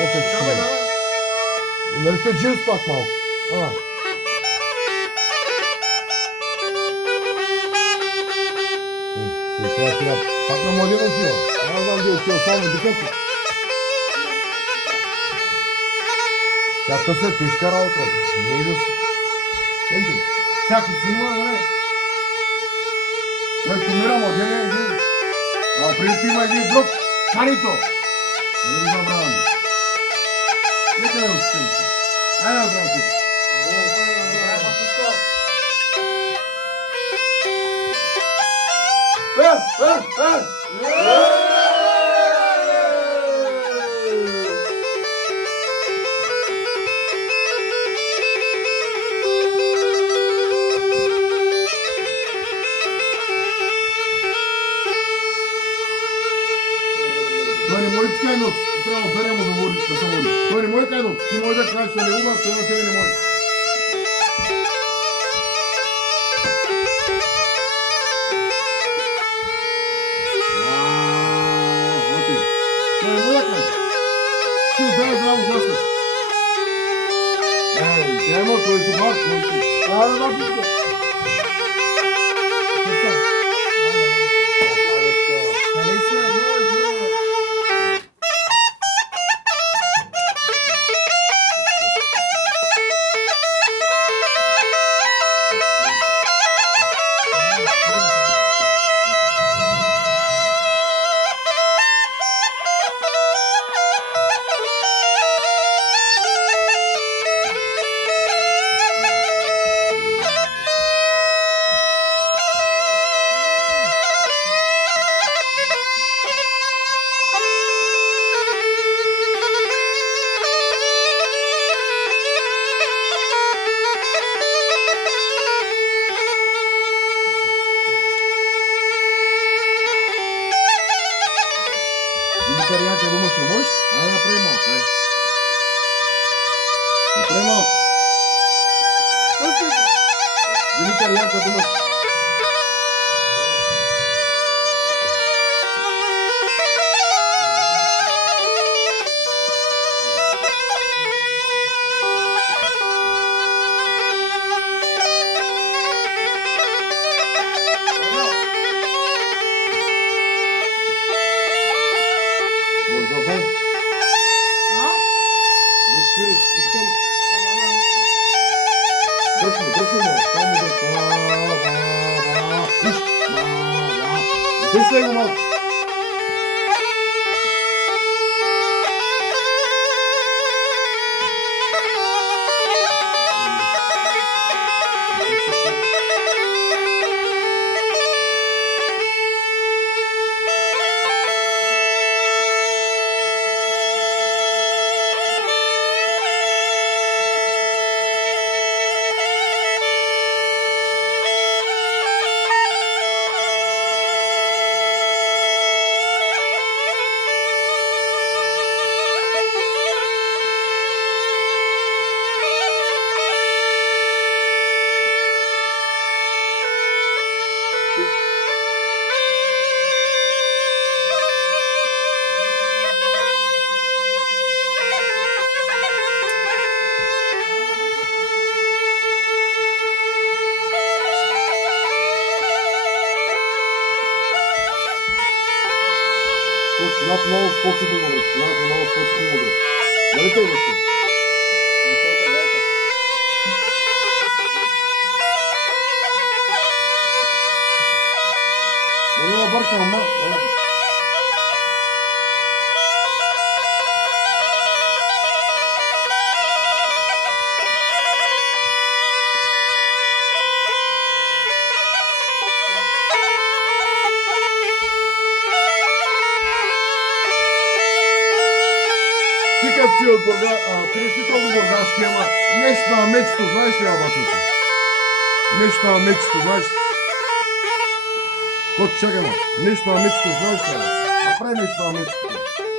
Опет ще. Нали сте джинс пак малко? Сега пак на младина отива. Не знам где отива, само дикато. Тя се тежка работа. Не е да си. Ето, всяко си има, не? Той помира младина един. А преди има един друг. Канито. Не го забравяме. Нека да учим се. Айде да здраво ти. Той не може кайнот, трябва да беремо да води, да се води. Той не може кайнот, ти може да кажеш, че не ума, той на тебе не може. Той не може да кажеш. Ти отбере здраво гласкаш. Демо, той е добар, той е добар. Да писка. Вегетарианка думаш, не можеш? Айде направи малко, ай. Направи малко. Вегетарианка думаш. Сещай го малко. Шляпа много по-тихо говориш, шляпа много по-тихо говориш. Нали те имаш ти? Не ме бърка, ама. Ти от крестител до бургаски, ама нещо на мечето, знаеш ли, абатото? Нещо на мечето, знаеш ли? Кот, чакай, ма. Нещо на мечето, знаеш ли, ама? Направи нещо на мечето.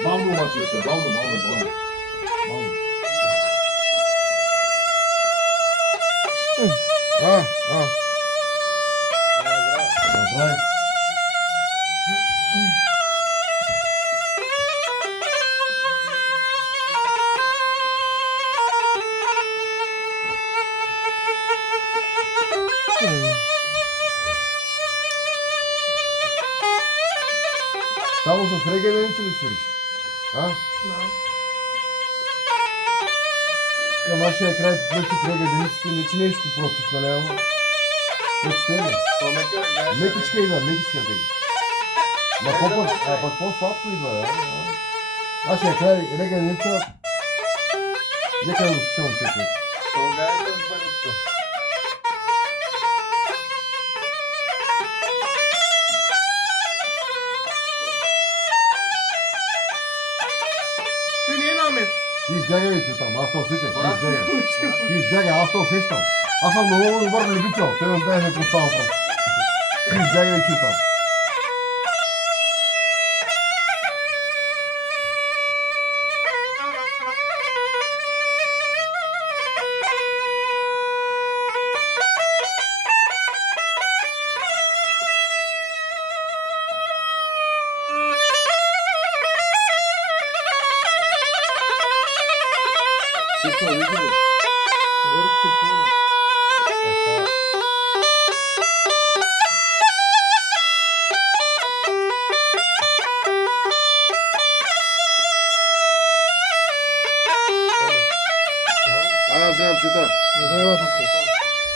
Бавно, мачето, бавно. Добре. Само со фрегеденици ли сториш? А? Да. Ка нашия крај плечи фрегедениците, не че нешто против, нали, ама? Почте ли? Мекичка идва, мекичка да идва. Ма попът, а пак по-сладко идва, да? Нашия крај регеденица, нека да го слушам човек. Тога е да бъдето. Ти не е намет. Ти избягай вече там, аз те усетих, ти избягай. Ти избягай, аз те усещам. Аз съм много добър любител, той не знае какво става просто. Ти избягай вече там. Сипто, види ли? Горд телефона. Аз знам, че так. Не знае тук.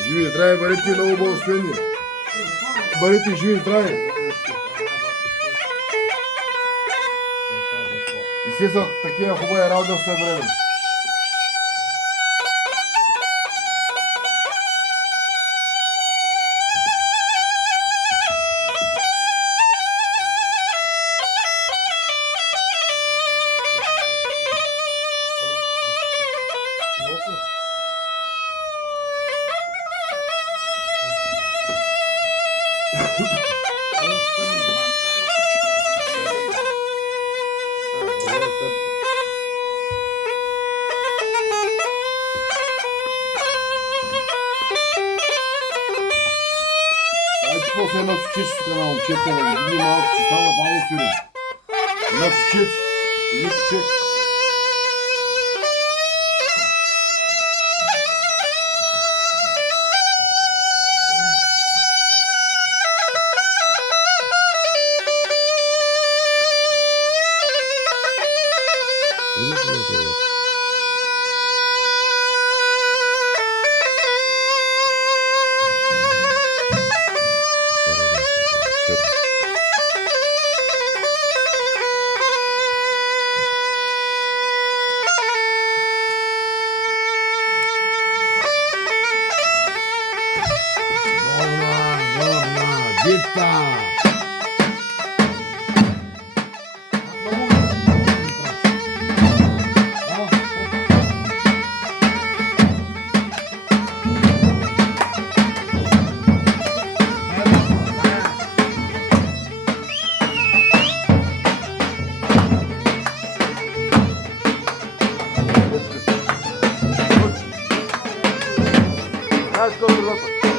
Живи и здрави, бъдете много благословени. Бъдете живи и здрави. И все са такива хубави работи в свое време. Айде после едно чече тук на момчета, да ги види малко, че става бавно сирен. Едно чече, един чече. Дита! Let's go to the